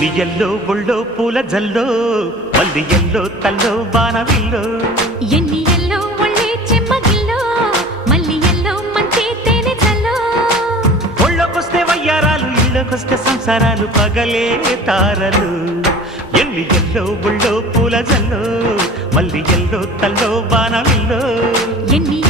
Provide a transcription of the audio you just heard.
ఎన్ని ఎల్లో ఒళ్ళో పూల జల్లో మల్లి ఎల్లో తల్లో బాణవిల్లో ఎన్ని ఎల్లో ఒళ్ళే చెమ్మగిల్లో మల్లి ఎల్లో మంచి తేనె జల్లో ఒళ్ళోకొస్తే వయ్యారాలు ఇళ్ళకొస్తే సంసారాలు పగలే తారలు ఎన్ని ఎల్లో ఒళ్ళో పూల జల్లో మల్లి ఎల్లో తల్లో బాణవిల్లో ఎన్ని